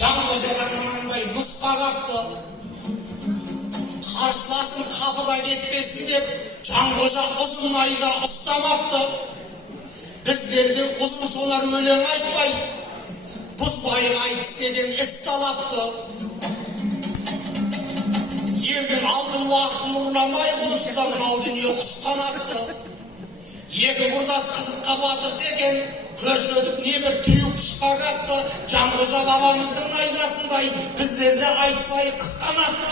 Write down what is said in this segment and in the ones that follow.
Jangojadan mынандай нұсқа қапты. Қарсыласым қапыда кетпесін деп, Жанғожа ұзын найза ұстамапты. Біздерде ұзын сонар өлең айтпай, бұзбай айтыс деген іс талапты. Елдің алтын уақытын ұрламай қоншыда мынау дүние құс қанатты. Екі құрдас қызыққа батырса екен, көрсетіп небір трюк шпагатты. Жанғожа бабамыздың найзасындай, біздерде айтсай қысқанақты.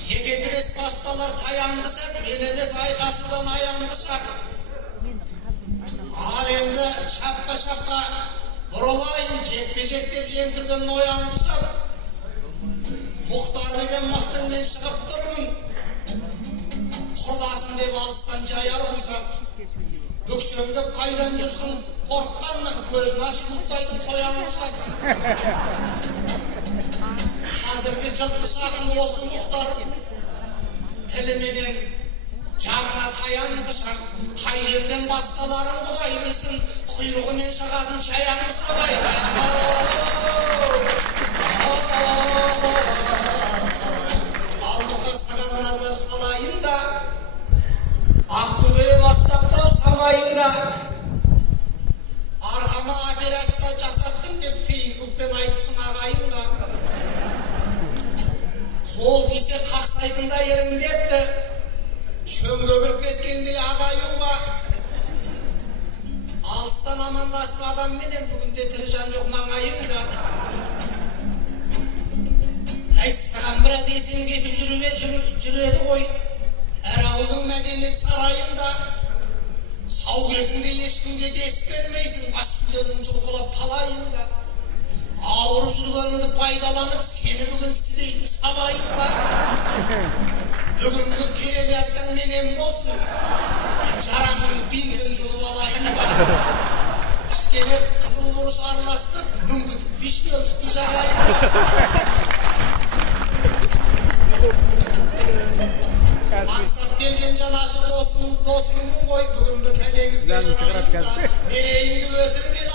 Текетірес басталар таянды сәт, мен емес айқасудан аянды шақ. Ал енді шапқа бұрылайын, жекпе-жектеп жеңдірген ноян бұсап. Мұхтар деген мақтыңмен шығып тұрмын, құрдасын деп алыстан жаяр бұсап. Бүкшеңдеп қайдан жүрсің, қорыққаннан көзін ашып ұқтайтын қоян бұсап. Қазіргі жыртқыш ақын осы Мұхтар, тіліменен жағына таян қышақ. Қай жерден бассаларын Құдай білсін, құйрығымен шығатын шаян бұсабай. Алмұқа саған назар салайын да, Ақтөбе бастаптау самайында. Арқама операция жасаттым деп Фейсбукпен айтыпсың ағайынға. Қол тисе қақсайтында еріңдепті, шөңге кіріп кеткендей ағайынға. Алыстан амандасып адамменен бүгінде тірі жан жоқ маңайымда. Саған біраз есен кетіп жүреді ғой, әр ауылдың мәдениет сарайында. Сау кезіңде ешкімге дес бермейсің, бас жүлденің жұлқылап талайында. Ауырып жүргеніңді пайдаланып, сені бүгін сілейтіп сабайында. Бүгінгі керебиястан менен болсын, жараңның бинтін жұлып алайында. Кішкене қызыл бұрыш араластырып, мүмкітіп вишневский жағайында. Аңсап келген жанашыр досыңның ғой, бүгін бір кәдеңізге жарайында. Мерейімді өзің ел